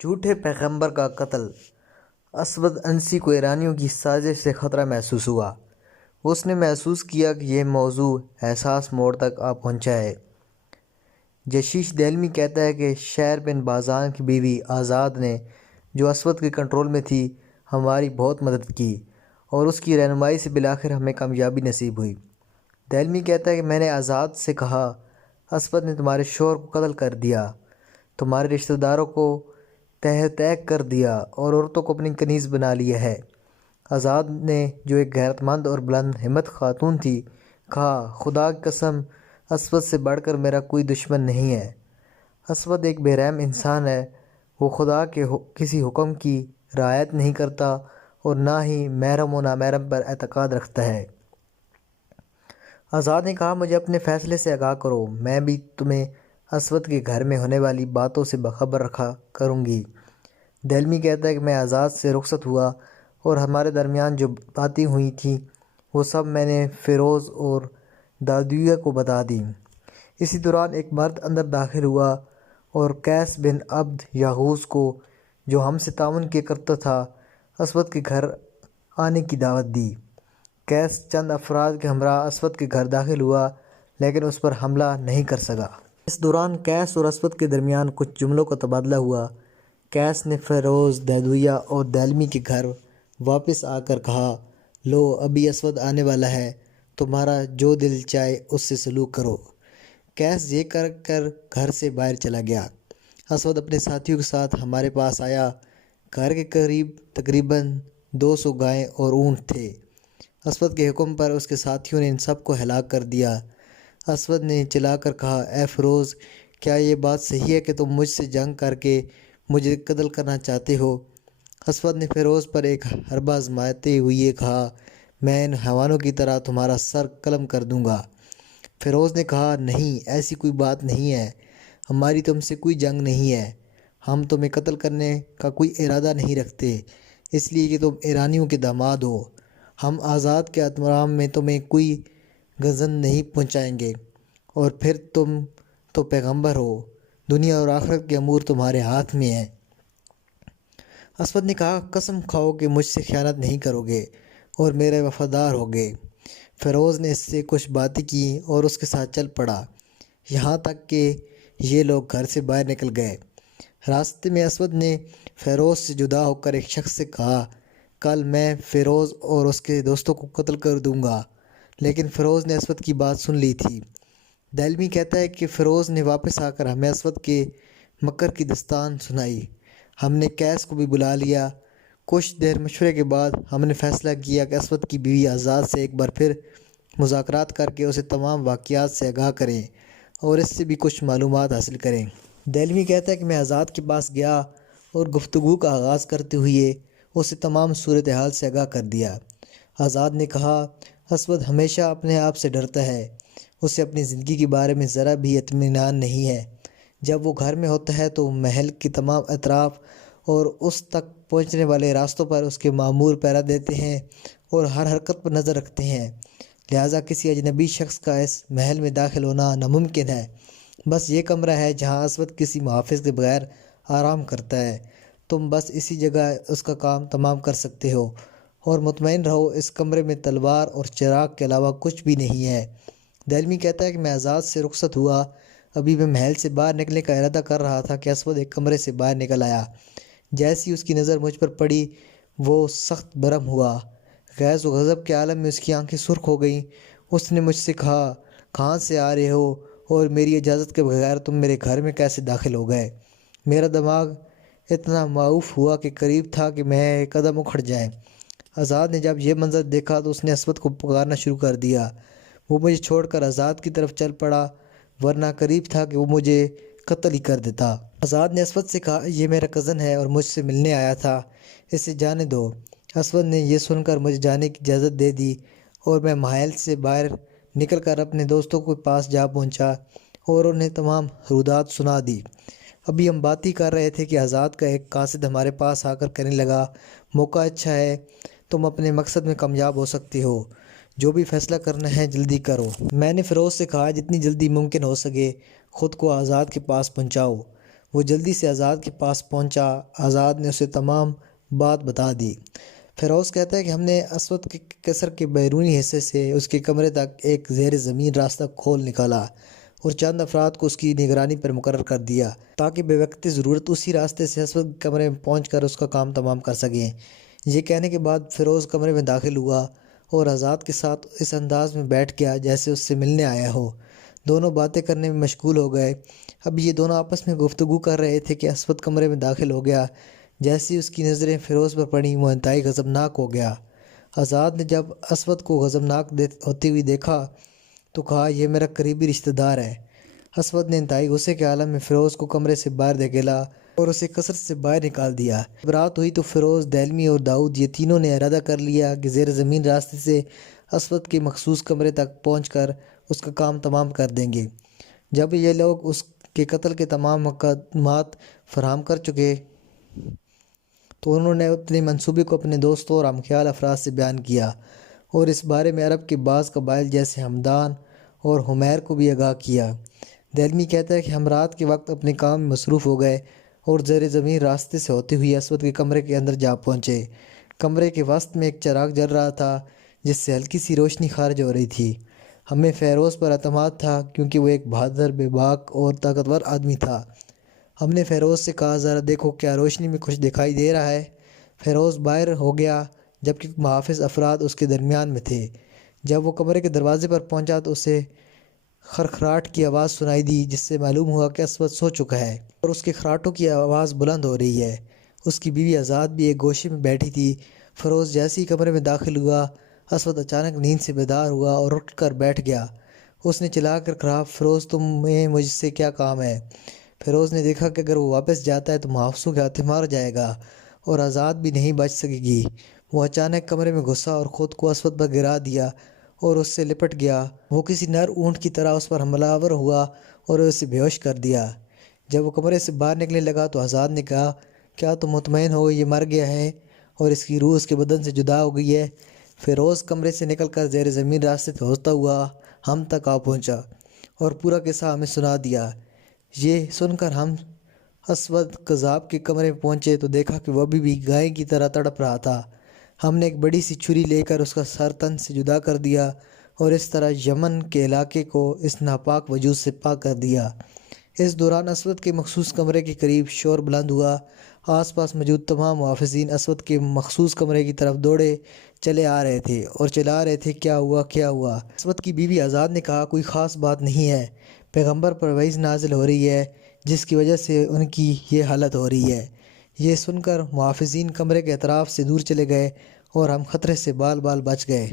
جھوٹے پیغمبر کا قتل۔ اسود انسی کو ایرانیوں کی سازش سے خطرہ محسوس ہوا۔ اس نے محسوس کیا کہ یہ موضوع حساس موڑ تک آ پہنچا ہے۔ جشیش دہلوی کہتا ہے کہ شہر بن بازان کی بیوی آزاد نے، جو اسود کے کنٹرول میں تھی، ہماری بہت مدد کی اور اس کی رہنمائی سے بالآخر ہمیں کامیابی نصیب ہوئی۔ دہلوی کہتا ہے کہ میں نے آزاد سے کہا، اسود نے تمہارے شوہر کو قتل کر دیا، تمہارے رشتہ داروں کو تہہ تیگ کر دیا اور عورتوں کو اپنی کنیز بنا لیا ہے۔ آزاد نے، جو ایک غیرت مند اور بلند ہمت خاتون تھی، کہا، خدا کی قسم، اسود سے بڑھ کر میرا کوئی دشمن نہیں ہے۔ اسود ایک بے رحم انسان ہے۔ وہ خدا کے کسی حکم کی رعایت نہیں کرتا اور نہ ہی محرم و نامحرم پر اعتقاد رکھتا ہے۔ آزاد نے کہا، مجھے اپنے فیصلے سے آگاہ کرو، میں بھی تمہیں اسود کے گھر میں ہونے والی باتوں سے باخبر رکھا کروں گی۔ دہلوی کہتا ہے کہ میں آزاد سے رخصت ہوا اور ہمارے درمیان جو باتیں ہوئی تھیں وہ سب میں نے فیروز اور دادویہ کو بتا دیں۔ اسی دوران ایک مرد اندر داخل ہوا اور قیس بن عبد یاغوث کو، جو ہم سے تعاون کیا کرتا تھا، اسود کے گھر آنے کی دعوت دی۔ قیس چند افراد کے ہمراہ اسود کے گھر داخل ہوا لیکن اس پر حملہ نہیں کر سکا۔ اس دوران قیس اور اسود کے درمیان کچھ جملوں کا تبادلہ ہوا۔ قیس نے فیروز، دادویہ اور دہلوی کے گھر واپس آ کر کہا، لو، ابھی اسود آنے والا ہے، تمہارا جو دل چاہے اس سے سلوک کرو۔ قیس یہ کر کر گھر سے باہر چلا گیا۔ اسود اپنے ساتھیوں کے ساتھ ہمارے پاس آیا۔ گھر کے قریب تقریباً 200 گائیں اور اونٹ تھے۔ اسود کے حکم پر اس کے ساتھیوں نے ان سب کو ہلاک کر دیا۔ اسود نے چلا کر کہا، اے فیروز، کیا یہ بات صحیح ہے کہ تم مجھ سے جنگ کر کے مجھے قتل کرنا چاہتے ہو؟ اسود نے فیروز پر ایک حربہ آزماتے ہوئے کہا، میں ان حیوانوں کی طرح تمہارا سر قلم کر دوں گا۔ فیروز نے کہا، نہیں، ایسی کوئی بات نہیں ہے، ہماری تم سے کوئی جنگ نہیں ہے، ہم تمہیں قتل کرنے کا کوئی ارادہ نہیں رکھتے، اس لیے کہ تم ایرانیوں کے داماد ہو۔ ہم آزاد کے احترام میں تمہیں کوئی گزن نہیں پہنچائیں گے، اور پھر تم تو پیغمبر ہو، دنیا اور آخرت کے امور تمہارے ہاتھ میں ہیں۔ اسود نے کہا، قسم کھاؤ کہ مجھ سے خیانت نہیں کرو گے اور میرے وفادار ہوگے۔ فیروز نے اس سے کچھ باتیں کی اور اس کے ساتھ چل پڑا، یہاں تک کہ یہ لوگ گھر سے باہر نکل گئے۔ راستے میں اسود نے فیروز سے جدا ہو کر ایک شخص سے کہا، کل میں فیروز اور اس کے دوستوں کو قتل کر دوں گا، لیکن فیروز نے اسود کی بات سن لی تھی۔ دہلوی کہتا ہے کہ فیروز نے واپس آ کر ہمیں اسود کے مکر کی داستان سنائی۔ ہم نے قیس کو بھی بلا لیا۔ کچھ دیر مشورے کے بعد ہم نے فیصلہ کیا کہ اسود کی بیوی آزاد سے ایک بار پھر مذاکرات کر کے اسے تمام واقعات سے آگاہ کریں اور اس سے بھی کچھ معلومات حاصل کریں۔ دہلوی کہتا ہے کہ میں آزاد کے پاس گیا اور گفتگو کا آغاز کرتے ہوئے اسے تمام صورتحال سے آگاہ کر دیا۔ آزاد نے کہا، اسود ہمیشہ اپنے آپ سے ڈرتا ہے، اسے اپنی زندگی کے بارے میں ذرا بھی اطمینان نہیں ہے۔ جب وہ گھر میں ہوتا ہے تو محل کے تمام اطراف اور اس تک پہنچنے والے راستوں پر اس کے مامور پہرا دیتے ہیں اور ہر حرکت پر نظر رکھتے ہیں، لہٰذا کسی اجنبی شخص کا اس محل میں داخل ہونا ناممکن ہے۔ بس یہ کمرہ ہے جہاں اسود کسی محافظ کے بغیر آرام کرتا ہے، تم بس اسی جگہ اس کا کام تمام کر سکتے ہو، اور مطمئن رہو، اس کمرے میں تلوار اور چراغ کے علاوہ کچھ بھی نہیں ہے۔ دہلوی کہتا ہے کہ میں آزاد سے رخصت ہوا، ابھی میں محل سے باہر نکلنے کا ارادہ کر رہا تھا کہ اسود ایک کمرے سے باہر نکل آیا۔ جیسی اس کی نظر مجھ پر پڑی وہ سخت برہم ہوا، غیظ و غضب کے عالم میں اس کی آنکھیں سرخ ہو گئیں۔ اس نے مجھ سے کہا، کہاں سے آ رہے ہو اور میری اجازت کے بغیر تم میرے گھر میں کیسے داخل ہو گئے؟ میرا دماغ اتنا معوف ہوا کہ قریب تھا کہ میں ایک قدم اکھڑ جائے۔ آزاد نے جب یہ منظر دیکھا تو اس نے اسود کو پکارنا شروع کر دیا۔ وہ مجھے چھوڑ کر آزاد کی طرف چل پڑا، ورنہ قریب تھا کہ وہ مجھے قتل ہی کر دیتا۔ آزاد نے اسود سے کہا، یہ میرا کزن ہے اور مجھ سے ملنے آیا تھا، اسے جانے دو۔ اسود نے یہ سن کر مجھے جانے کی اجازت دے دی اور میں محل سے باہر نکل کر اپنے دوستوں کے پاس جا پہنچا اور انہیں تمام رودات سنا دی۔ ابھی ہم بات ہی کر رہے تھے کہ آزاد کا ایک قاصد ہمارے پاس آ کر کہنے لگا، موقع اچھا ہے، تم اپنے مقصد میں کامیاب ہو سکتے ہو، جو بھی فیصلہ کرنا ہے جلدی کرو۔ میں نے فیروز سے کہا، جتنی جلدی ممکن ہو سکے خود کو آزاد کے پاس پہنچاؤ۔ وہ جلدی سے آزاد کے پاس پہنچا۔ آزاد نے اسے تمام بات بتا دی۔ فیروز کہتا ہے کہ ہم نے اسود کے قصر کے بیرونی حصے سے اس کے کمرے تک ایک زیر زمین راستہ کھول نکالا اور چند افراد کو اس کی نگرانی پر مقرر کر دیا تاکہ بے وقت ضرورت اسی راستے سے اسود کے کمرے میں پہنچ کر اس کا کام تمام کر سکیں۔ یہ کہنے کے بعد فیروز کمرے میں داخل ہوا اور آزاد کے ساتھ اس انداز میں بیٹھ گیا جیسے اس سے ملنے آیا ہو۔ دونوں باتیں کرنے میں مشغول ہو گئے۔ اب یہ دونوں آپس میں گفتگو کر رہے تھے کہ اسود کمرے میں داخل ہو گیا۔ جیسی اس کی نظریں فیروز پر پڑیں وہ انتہائی غضبناک ہو گیا۔ آزاد نے جب اسود کو غضبناک ہوتی ہوئی دیکھا تو کہا، یہ میرا قریبی رشتہ دار ہے۔ اسود نے انتہائی غصے کے عالم میں فیروز کو کمرے سے باہر دھکیلا اور اسے قصر سے باہر نکال دیا۔ جب رات ہوئی تو فیروز، دہلمی اور داؤد یہ تینوں نے ارادہ کر لیا کہ زیر زمین راستے سے اسود کے مخصوص کمرے تک پہنچ کر اس کا کام تمام کر دیں گے۔ جب یہ لوگ اس کے قتل کے تمام مقدمات فراہم کر چکے تو انہوں نے اپنے منصوبے کو اپنے دوستوں اور ہم خیال افراد سے بیان کیا اور اس بارے میں عرب کے بعض قبائل جیسے ہمدان اور حمیر کو بھی آگاہ کیا۔ دہلمی کہتا ہے کہ ہم رات کے وقت اپنے کام میں مصروف ہو گئے اور زیر زمین راستے سے ہوتے ہوئے اسود کے کمرے کے اندر جا پہنچے۔ کمرے کے وسط میں ایک چراغ جل رہا تھا جس سے ہلکی سی روشنی خارج ہو رہی تھی۔ ہمیں فیروز پر اعتماد تھا کیونکہ وہ ایک بہادر، بے باک اور طاقتور آدمی تھا۔ ہم نے فیروز سے کہا، ذرا دیکھو کیا روشنی میں کچھ دکھائی دے رہا ہے؟ فیروز باہر ہو گیا جبکہ محافظ افراد اس کے درمیان میں تھے۔ جب وہ کمرے کے دروازے پر پہنچا تو اسے خرخراہٹ کی آواز سنائی دی جس سے معلوم ہوا کہ اسود سو چکا ہے اور اس کے خراٹوں کی آواز بلند ہو رہی ہے۔ اس کی بیوی آزاد بھی ایک گوشے میں بیٹھی تھی۔ فیروز جیسے ہی کمرے میں داخل ہوا، اسود اچانک نیند سے بیدار ہوا اور اٹھ کر بیٹھ گیا۔ اس نے چلا کر کہا، فیروز تمہیں مجھ سے کیا کام ہے؟ فیروز نے دیکھا کہ اگر وہ واپس جاتا ہے تو محافظوں کے ہاتھوں مار جائے گا اور آزاد بھی نہیں بچ سکے گی۔ وہ اچانک کمرے میں گھسا اور خود کو اسود پر گرا دیا اور اس سے لپٹ گیا۔ وہ کسی نر اونٹ کی طرح اس پر حملہ آور ہوا اور اسے بے ہوش کر دیا۔ جب وہ کمرے سے باہر نکلنے لگا تو آزاد نے کہا، کیا تم مطمئن ہو یہ مر گیا ہے اور اس کی روح اس کے بدن سے جدا ہو گئی ہے؟ فیروز کمرے سے نکل کر زیر زمین راستے سے ہوتا ہوا ہم تک آ پہنچا اور پورا قصہ ہمیں سنا دیا۔ یہ سن کر ہم اسود قذاب کے کمرے میں پہنچے تو دیکھا کہ وہ ابھی بھی گائے کی طرح تڑپ رہا تھا۔ ہم نے ایک بڑی سی چھری لے کر اس کا سر تن سے جدا کر دیا اور اس طرح یمن کے علاقے کو اس ناپاک وجود سے پاک کر دیا۔ اس دوران اسود کے مخصوص کمرے کے قریب شور بلند ہوا۔ آس پاس موجود تمام محافظین اسود کے مخصوص کمرے کی طرف دوڑے چلے آ رہے تھے اور چلا رہے تھے، کیا ہوا کیا ہوا؟ اسود کی بیوی آزاد نے کہا، کوئی خاص بات نہیں ہے، پیغمبر پر وحی نازل ہو رہی ہے جس کی وجہ سے ان کی یہ حالت ہو رہی ہے۔ یہ سن کر محافظین کمرے کے اطراف سے دور چلے گئے اور ہم خطرے سے بال بال بچ گئے۔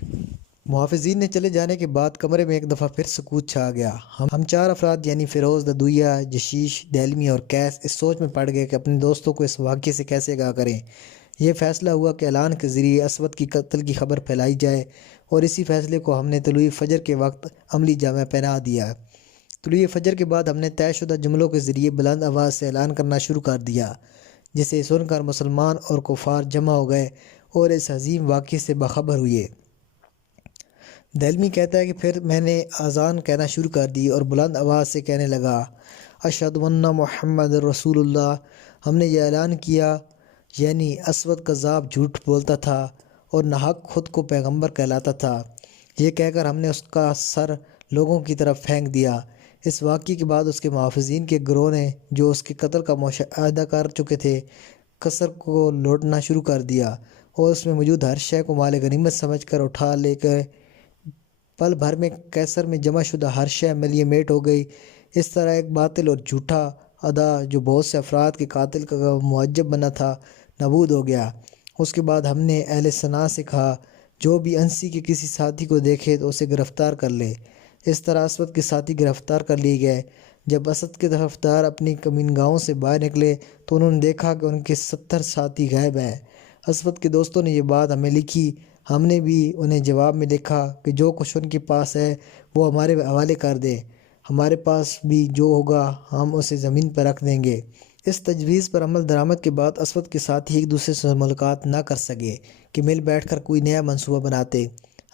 محافظین نے چلے جانے کے بعد کمرے میں ایک دفعہ پھر سکوت چھا گیا۔ ہم چار افراد یعنی فیروز، ددویہ، جشیش، دہلمی اور قیس اس سوچ میں پڑ گئے کہ اپنے دوستوں کو اس واقعے سے کیسے آگاہ کریں۔ یہ فیصلہ ہوا کہ اعلان کے ذریعے اسود کی قتل کی خبر پھیلائی جائے اور اسی فیصلے کو ہم نے طلوع فجر کے وقت عملی جامہ پہنا دیا۔ طلوع فجر کے بعد ہم نے طے شدہ جملوں کے ذریعے بلند آواز سے اعلان کرنا شروع کر دیا، جسے سن کر مسلمان اور کفار جمع ہو گئے اور اس عظیم واقعے سے باخبر ہوئے۔ دہلمی کہتا ہے کہ پھر میں نے اذان کہنا شروع کر دی اور بلند آواز سے کہنے لگا، اشہد ان محمد رسول اللہ۔ ہم نے یہ اعلان کیا یعنی اسود قذاب جھوٹ بولتا تھا اور ناحق خود کو پیغمبر کہلاتا تھا۔ یہ کہہ کر ہم نے اس کا سر لوگوں کی طرف پھینک دیا۔ اس واقعے کے بعد اس کے محافظین کے گروہ نے جو اس کے قتل کا مشاہدہ کر چکے تھے قصر کو لوٹنا شروع کر دیا اور اس میں موجود ہر شے کو مال غنیمت سمجھ کر اٹھا لے گئے۔ پل بھر میں قیصر میں جمع شدہ ہر شے ملیے میٹ ہو گئی۔ اس طرح ایک باطل اور جھوٹا ادا جو بہت سے افراد کے قاتل کا معجب بنا تھا نابود ہو گیا۔ اس کے بعد ہم نے اہل صنعاء سے کہا، جو بھی انسی کے کسی ساتھی کو دیکھے تو اسے گرفتار کر لے۔ اس طرح اسود کے ساتھی گرفتار کر لیے گئے۔ جب اسد کے طرفدار اپنی کمین گاہوں سے باہر نکلے تو انہوں نے دیکھا کہ ان کے 70 ساتھی غائب ہیں۔ اسود کے دوستوں نے یہ بات ہمیں لکھی۔ ہم نے بھی انہیں جواب میں لکھا کہ جو کچھ ان کے پاس ہے وہ ہمارے حوالے کر دیں، ہمارے پاس بھی جو ہوگا ہم اسے زمین پر رکھ دیں گے۔ اس تجویز پر عمل درآمد کے بعد اسود کے ساتھی ایک دوسرے سے ملاقات نہ کر سکے کہ مل بیٹھ کر کوئی نیا منصوبہ بناتے۔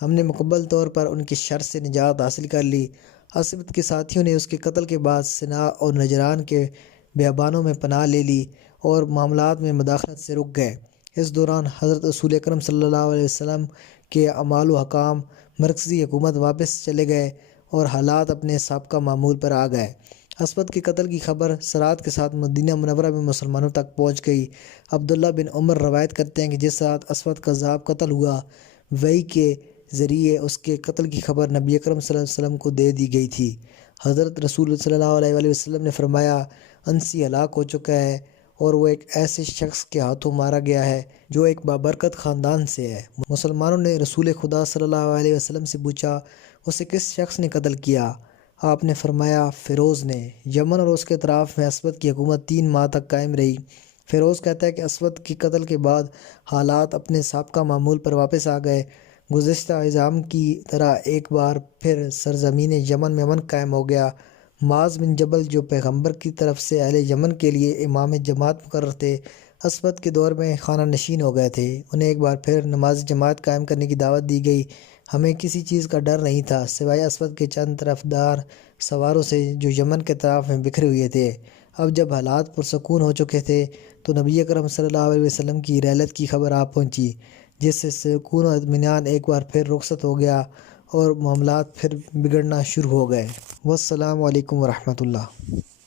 ہم نے مکمل طور پر ان کے شر سے نجات حاصل کر لی۔ اسود کے ساتھیوں نے اس کے قتل کے بعد صنعاء اور نجران کے بیابانوں میں پناہ لے لی اور معاملات میں مداخلت سے رک گئے۔ اس دوران حضرت رسول اکرم صلی اللہ علیہ وسلم کے اعمال و احکام، مرکزی حکومت واپس چلے گئے اور حالات اپنے سابقہ معمول پر آ گئے۔ اسود کے قتل کی خبر سرعت کے ساتھ مدینہ منورہ میں مسلمانوں تک پہنچ گئی۔ عبداللہ بن عمر روایت کرتے ہیں کہ جس رات اسود کذاب قتل ہوا، وحی کے ذریعے اس کے قتل کی خبر نبی اکرم صلی اللہ علیہ وسلم کو دے دی گئی تھی۔ حضرت رسول صلی اللہ علیہ وآلہ وسلم نے فرمایا، انسی ہلاک ہو چکا ہے اور وہ ایک ایسے شخص کے ہاتھوں مارا گیا ہے جو ایک بابرکت خاندان سے ہے۔ مسلمانوں نے رسول خدا صلی اللہ علیہ وسلم سے پوچھا، اسے کس شخص نے قتل کیا؟ آپ نے فرمایا، فیروز نے۔ یمن اور اس کے اطراف میں اسود کی حکومت 3 ماہ تک قائم رہی۔ فیروز کہتا ہے کہ اسود کی قتل کے بعد حالات اپنے سابقہ معمول پر واپس آ گئے۔ گزشتہ ایام کی طرح ایک بار پھر سرزمین یمن میں امن قائم ہو گیا۔ معاذ بن جبل جو پیغمبر کی طرف سے اہل یمن کے لیے امام جماعت مقرر تھے، اسود کے دور میں خانہ نشین ہو گئے تھے۔ انہیں ایک بار پھر نماز جماعت قائم کرنے کی دعوت دی گئی۔ ہمیں کسی چیز کا ڈر نہیں تھا سوائے اسود کے چند طرفدار سواروں سے جو یمن کے طرف میں بکھرے ہوئے تھے۔ اب جب حالات پرسکون ہو چکے تھے تو نبی اکرم صلی اللہ علیہ وسلم کی رحلت کی خبر آ پہنچی، جس سے سکون و اطمینان ایک بار پھر رخصت ہو گیا اور معاملات پھر بگڑنا شروع ہو گئے۔ والسلام علیکم ورحمۃ اللہ۔